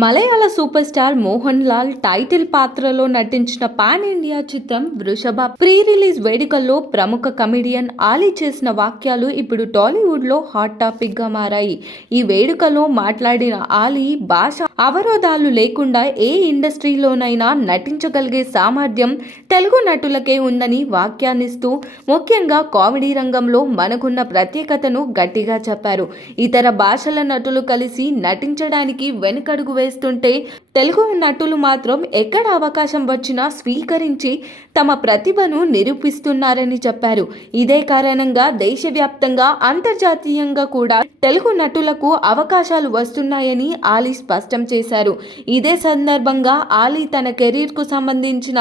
మలయాళ super star Mohan Lal title పాత్రలో నటించిన pan India చిత్రం వృషభ ప్రీ రిలీజ్ వేడుకల్లో ప్రముఖ కమెడియన్ ఆలీ చేసిన వాక్యాలు ఇప్పుడు టాలీవుడ్ లో హాట్ టాపిక్ గా మారాయి. ఈ వేడుకలో మాట్లాడిన ఆలీ భాష అవరోధాలు లేకుండా ఏ ఇండస్ట్రీలోనైనా నటించగలిగే సామర్థ్యం తెలుగు నటులకే ఉందని వ్యాఖ్యానిస్తూ ముఖ్యంగా కామెడీ రంగంలో మనకున్న ప్రత్యేకతను గట్టిగా చెప్పారు. ఇతర భాషల నటులు కలిసి నటించడానికి వెనుకడుగు వేస్తుంటే తెలుగు నటులు మాత్రం ఎక్కడ అవకాశం వచ్చినా స్వీకరించి తమ ప్రతిభను నిరూపిస్తున్నారని చెప్పారు. ఇదే కారణంగా దేశవ్యాప్తంగా అంతర్జాతీయంగా కూడా తెలుగు నటులకు అవకాశాలు వస్తున్నాయని ఆలీ స్పష్టం చేశారు. ఇదే సందర్భంగా ఆలీ తన కెరీర్కు సంబంధించిన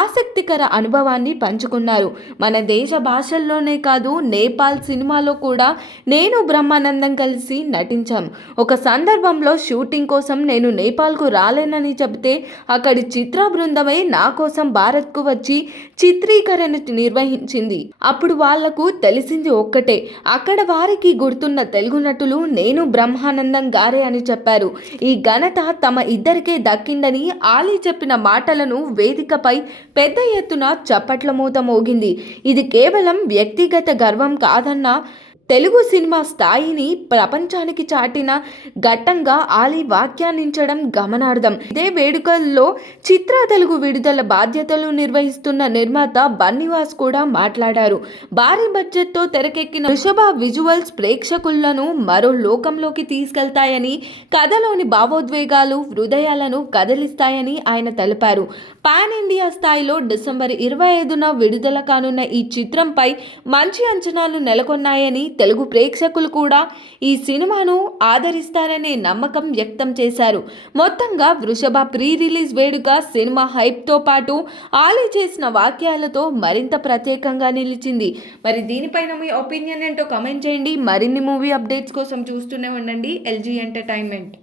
ఆసక్తికర అనుభవాన్ని పంచుకున్నారు. మన దేశ భాషల్లోనే కాదు, నేపాల్ సినిమాలో కూడా నేను బ్రహ్మానందం కలిసి నటించాం. ఒక సందర్భంలో షూటింగ్ కోసం నేను నేపాల్కు రాలేనని చెబితే అక్కడి చిత్ర బృందమే నా కోసం భారత్కు వచ్చి చిత్రీకరణ నిర్వహించింది. అప్పుడు వాళ్లకు తెలిసింది ఒక్కటే, అక్కడ వారికి గుర్తున్న తెలుగు నటులు నేను బ్రహ్మానందం గారే అని చెప్పారు. ఈ ఘనత తమ ఇద్దరికే దక్కిందని ఆలీ చెప్పిన మాటలను వేదికపై పెద్ద ఎత్తున చప్పట్ల మోత మోగింది. ఇది కేవలం వ్యక్తిగత గర్వం కాదన్న తెలుగు సినిమా స్థాయిని ప్రపంచానికి చాటిన ఘట్టంగా ఆలీ వ్యాఖ్యానించడం గమనార్హం. ఇదే వేడుకల్లో చిత్ర తెలుగు విడుదల బాధ్యతలు నిర్వహిస్తున్న నిర్మాత బన్నీవాస్ కూడా మాట్లాడారు. భారీ బడ్జెట్తో తెరకెక్కిన వృషభ విజువల్స్ ప్రేక్షకులను మరో లోకంలోకి తీసుకెళ్తాయని, కథలోని భావోద్వేగాలు హృదయాలను కదిలిస్తాయని ఆయన తెలిపారు. పాన్ ఇండియా స్థాయిలో డిసెంబర్ 25న విడుదల కానున్న ఈ చిత్రంపై మంచి అంచనాలు నెలకొన్నాయని, తెలుగు ప్రేక్షకులు కూడా ఈ సినిమాను ఆదరిస్తారనే నమ్మకం వ్యక్తం చేశారు. మొత్తంగా వృషభ ప్రీ రిలీజ్ వేడుక సినిమా హైప్తో పాటు ఆలీ చేసిన వాక్యాలతో మరింత ప్రత్యేకంగా నిలిచింది. మరి దీనిపైన మీ ఒపీనియన్ ఏంటో కామెంట్ చేయండి. మరిన్ని మూవీ అప్డేట్స్ కోసం చూస్తూనే ఉండండి LG ఎంటర్టైన్మెంట్.